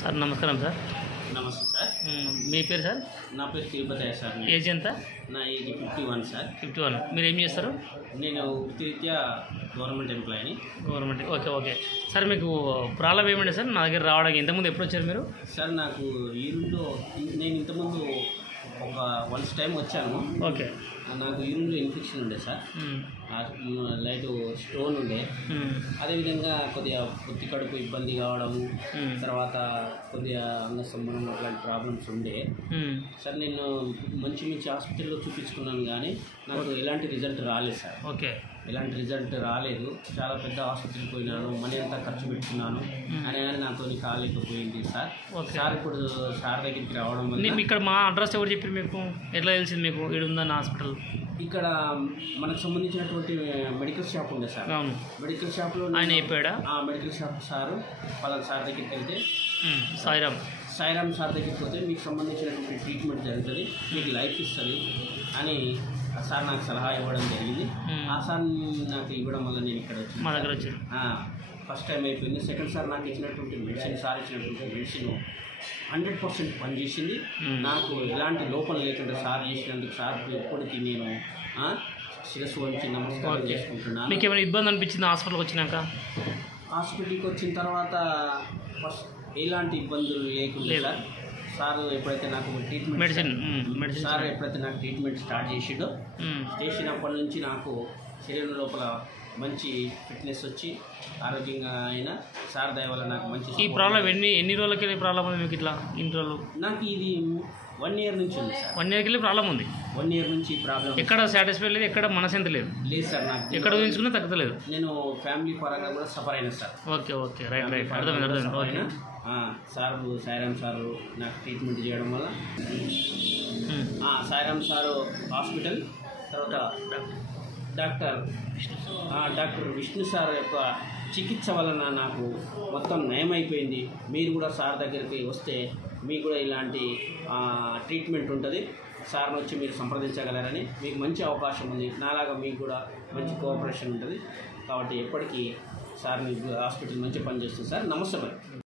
Sir నమస్కారం sir. నమస్తే sir. మీ పేరు సార్? నా పేరు తిరుపతయ్య సార్. ఏజ్ ఎంత? నా ఏజ్ 51 సార్. 51. మీరు ఏం చేస్తారు? నేను వృత్తిరీత్యా గవర్నమెంట్ ఎంప్లాయీని. గవర్నమెంట్. Okay okay sir. మీకు ప్రాబ్లం ఏమండి సార్ నా దగ్గర రావడానికి? ఇంతకుముందు ఎప్పుడు వచ్చారు మీరు? సార్ నాకు యూరిన్లో నేను ఇంతకుముందు ఒక 1 టైం వచ్చాను. ఓకే. నాకు యూరిన్లో ఇన్ఫెక్షన్ ఉండే సార్. లైట్ స్టోన్ ఉండే. అదేవిధంగా కొద్దిగా పొత్తి కడుపు ఇబ్బంది కావడము, తర్వాత కొద్దిగా అంగస్తంభనం అట్లాంటి ప్రాబ్లమ్స్ ఉండే సార్. నేను మంచి హాస్పిటల్లో చూపించుకున్నాను కానీ నాకు ఎలాంటి రిజల్ట్ రాలేదు సార్. ఓకే. ఎలాంటి రిజల్ట్ రాలేదు. చాలా పెద్ద హాస్పిటల్కి పోయినాను, మనీ అంతా ఖర్చు పెట్టుకున్నాను అని నాతో కాలేకపోయింది సార్. సార్ ఇప్పుడు సార్ దగ్గరికి రావడం వల్ల ఇక్కడ మా అడ్రస్ ఎవరు చెప్పారు మీకు? ఎట్లా తెలిసింది మీకు ఇక్కడ ఉందని హాస్పిటల్? ఇక్కడ మనకు సంబంధించినటువంటి మెడికల్ షాప్ ఉంది సార్. అవును. మెడికల్ షాప్లో ఆయన చెప్పాడా? ఆ మెడికల్ షాప్ సారు వాళ్ళ సార్ దగ్గరికి వెళ్తే సాయిరామ్ సార్ దగ్గరికి పోతే మీకు సంబంధించినటువంటి ట్రీట్మెంట్ జరుగుతుంది, మీకు లైఫ్ ఇస్తుంది అని సార్ నాకు సలహా ఇవ్వడం జరిగింది. ఆ సార్ నాకు ఇవ్వడం వల్ల నేను ఇక్కడ వచ్చి మా దగ్గర వచ్చాను. ఫస్ట్ టైం అయిపోయింది. సెకండ్ సార్ నాకు ఇచ్చినటువంటి మెడిసిన్, సార్ ఇచ్చినటువంటి మెడిసిన్ 100% పనిచేసింది. నాకు ఎలాంటి లోపం లేకుండా సార్ చేసినందుకు సార్ ఎప్పటికీ నేను శిరస్సు వంచి నమస్కారం చేసుకుంటున్నాను. మీకు ఏమైనా ఇబ్బంది అనిపించింది హాస్పిటల్కి వచ్చినాక? హాస్పిటల్కి వచ్చిన తర్వాత ఫస్ట్ ఎలాంటి ఇబ్బందులు లేకుండా సార్ సార్ ఎప్పుడైతే నాకు ట్రీట్మెంట్ సార్ ఎప్పుడైతే నాకు ట్రీట్మెంట్ స్టార్ట్ చేసినప్పటి నుంచి నాకు శరీరం లోపల మంచి ఫిట్నెస్ వచ్చి ఆరోగ్యంగా అయినా సార్ దయ వల్ల నాకు మంచి. ఈ ప్రాబ్లం ఎన్ని రోజులకి ప్రాబ్లం ఉంది మీకు? ఇట్లా ఇన్ని రోజులు? నాకు ఇది 1 year నుంచి ఉంది సార్. 1 yearకి ప్రాబ్లం ఉంది. 1 year నుంచి ప్రాబ్లం. ఎక్కడ సాటిస్ఫై లేదు, ఎక్కడ మనసెంత లేదు సార్. నాకు ఎక్కడ ఊహించుకున్నా తగ్గలేదు. నేను ఫ్యామిలీ పరంగా కూడా సఫర్ అయినా సార్. Okay okay. రైట్. అర్థమైంది. సార్ సాయిరామ్ సారు నాకు ట్రీట్మెంట్ చేయడం వల్ల సాయిరామ్ సారు హాస్పిటల్, తర్వాత డాక్టర్ విష్ణు సార్ యొక్క చికిత్స వలన నాకు మొత్తం నయమైపోయింది. మీరు కూడా సార్ దగ్గరికి వస్తే మీకు కూడా ఇలాంటి ట్రీట్మెంట్ ఉంటుంది. సార్ని వచ్చి మీరు సంప్రదించగలరని, మీకు మంచి అవకాశం ఉంది. నాలాగా మీకు కూడా మంచి కోఆపరేషన్ ఉంటుంది. కాబట్టి ఎప్పటికీ సార్ మీ హాస్పిటల్ మంచి పనిచేస్తుంది సార్. నమస్తే.